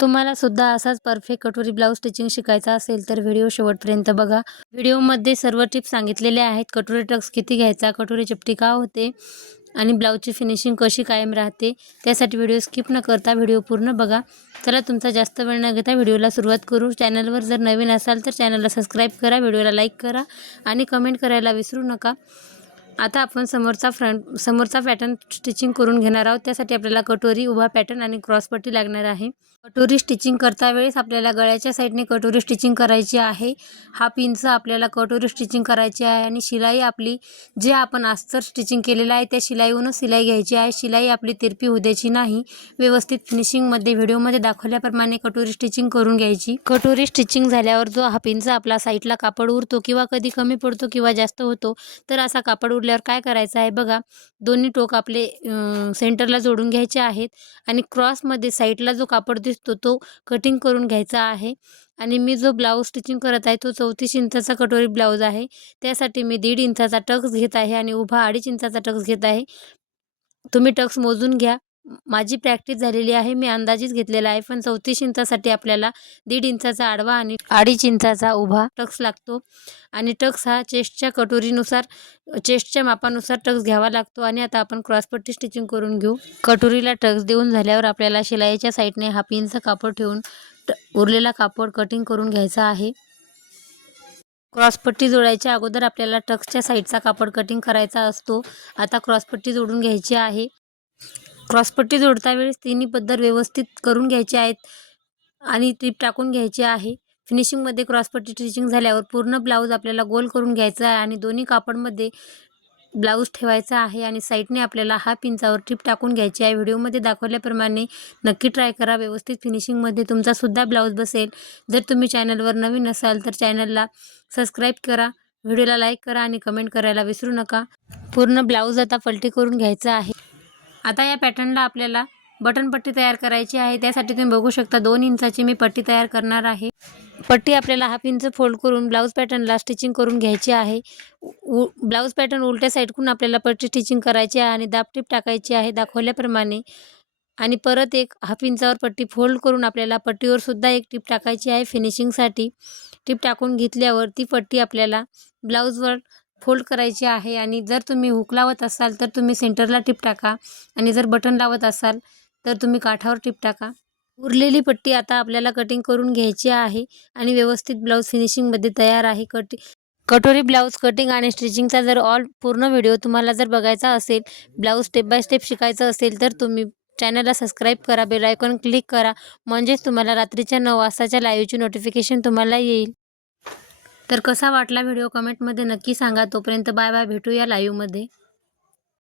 तुम्हाला सुद्धा असाच परफेक्ट कटोरी ब्लाउज स्टिचिंग शिकायचा असेल तर व्हिडिओ शेवटपर्यंत बघा। व्हिडिओमध्ये सर्व टिप्स सांगितलेल्या आहेत। कटोरी टक्स किती घ्यायचा, कटोरी चपटी का होते आणि ब्लाउजची फिनिशिंग कशी कायम राहते, त्यासाठी व्हिडिओ स्किप न करता व्हिडिओ पूर्ण बघा। चला तुमचा जास्त वेळ न घेता व्हिडिओला सुरुवात करू। चॅनलवर जर नवीन असाल तर चॅनलला सबस्क्राईब करा, व्हिडिओला लाईक करा आणि कमेंट करायला विसरू नका। आता आपण समोरचा पॅटर्न स्टिचिंग करून घेणार आहोत। त्यासाठी आपल्याला कटोरी, उभा पॅटर्न आणि क्रॉस पट्टी लागणार आहे। कटोरी स्टिचिंग करता वेळेस आपल्याला गळ्याच्या साईडने कटोरी स्टिचिंग करायची आहे। 1/2 इंच आपल्याला कटोरी स्टिचिंग करायची आहे आणि शिलाई आपली जे आपण अस्तर स्टिचिंग केलेलं आहे त्या शिलाईवरूनच शिलाई घ्यायची आहे। शिलाई आपली तिरपी होऊ द्यायची नाही। व्यवस्थित फिनिशिंगमध्ये व्हिडिओमध्ये दाखवल्याप्रमाणे कटोरी स्टिचिंग करून घ्यायची। कटोरी स्टिचिंग झाल्यावर जो 1/2 इंच आपला साईडला कापड उरतो किंवा कधी कमी पडतो किंवा जास्त होतो, तर असा कापड उरल्यावर काय करायचं आहे बघा, दोन्ही टोक आपले सेंटरला जोडून घ्यायचे आहेत आणि क्रॉसमध्ये साईडला जो कापड दिसतो तो कटिंग करून घ्यायचा आहे। आणि मी जो ब्लाऊज स्टिचिंग करत आहे तो 34 इंचाचा कटोरी ब्लाऊज आहे। त्यासाठी मी 1.5 इंचाचा टक्स घेत आहे आणि उभा 2.5 इंचाचा टक्स घेत आहे। तुम्ही टक्स मोजून घ्या। माझी प्रॅक्टिस झालेली आहे, मी अंदाजीच घेतलेला आहे, पण 34 इंचासाठी आपल्याला 1.5 इंचाचा आडवा आणि 2.5 इंचाचा उभा टक्स लागतो। आणि टक्स हा चेस्टच्या कटोरीनुसार, चेस्टच्या मापानुसार टक्स घ्यावा लागतो। आणि आता आपण क्रॉसपट्टी स्टिचिंग करून घेऊ। कटोरीला टक्स देऊन झाल्यावर आपल्याला शिलाईच्या साईडने 1/2 इंच कापड ठेवून उरलेला कापड कटिंग करून घ्यायचा आहे। क्रॉसपट्टी जोडायच्या अगोदर आपल्याला टक्सच्या साईडचा कापड कटिंग करायचा असतो। आता क्रॉसपट्टी जोडून घ्यायची आहे। क्रॉसपट्टी जोडता वेळेस तिन्ही पदर व्यवस्थित करून घ्यायचे आहेत आणि टिप टाकून घ्यायची आहे। फिनिशिंगमध्ये क्रॉसपट्टी स्टिचिंग झाल्यावर पूर्ण ब्लाऊज आपल्याला गोल करून घ्यायचा आहे आणि दोन्ही कापडमध्ये ब्लाऊज ठेवायचा आहे आणि साईडने आपल्याला 1/2 इंचावर टिप टाकून घ्यायची आहे। व्हिडिओमध्ये दाखवल्याप्रमाणे नक्की ट्राय करा, व्यवस्थित फिनिशिंगमध्ये तुमचा सुद्धा ब्लाऊज बसेल। जर तुम्ही चॅनलवर नवीन असाल तर चॅनलला सबस्क्राईब करा, व्हिडिओला लाईक करा आणि कमेंट करायला विसरू नका। पूर्ण ब्लाऊज आता पलटी करून घ्यायचा आहे। आता या पॅटर्नला आपल्याला बटन पट्टी तयार करायची आहे। त्यासाठी तुम्ही बघू शकता 2 इंचाची मी पट्टी तयार करणार आहे। पट्टी आपल्याला 1/2 इंच फोल्ड करून ब्लाऊज पॅटर्नला स्टिचिंग करून घ्यायची आहे। ब्लाऊज पॅटर्न उलट्या साईडकडून आपल्याला पट्टी स्टिचिंग करायची आहे आणि दाबटीप टाकायची आहे दाखवल्याप्रमाणे। आणि परत एक 1/2 इंचावर पट्टी फोल्ड करून आपल्याला पट्टीवर सुद्धा एक टिप टाकायची आहे फिनिशिंगसाठी। टिप टाकून घेतल्यावर ती पट्टी आपल्याला ब्लाऊजवर फोल्ड करायची आहे। आणि जर तुम्ही हुक लावत असाल तर तुम्ही सेंटरला टिप टाका आणि जर बटन लावत असाल तर तुम्ही काठावर टिप टाका। उरलेली पट्टी आता आपल्याला कटिंग करून घ्यायची आहे आणि व्यवस्थित ब्लाऊज फिनिशिंगमध्ये तयार आहे। कटोरी ब्लाऊज कटिंग आणि स्टिचिंगचा जर पूर्ण व्हिडिओ तुम्हाला जर बघायचा असेल, ब्लाऊज स्टेप बाय स्टेप शिकायचं असेल तर तुम्ही चॅनलला सबस्क्राईब करा, बेल आयकॉन क्लिक करा, म्हणजेच तुम्हाला रात्रीच्या 9 वाजताच्या लाईव्हची नोटिफिकेशन तुम्हाला येईल। तर कसा वाटला व्हिडिओ कमेंटमध्ये नक्की सांगा। तोपर्यंत बाय बाय, भेटूया लाईव्हमध्ये।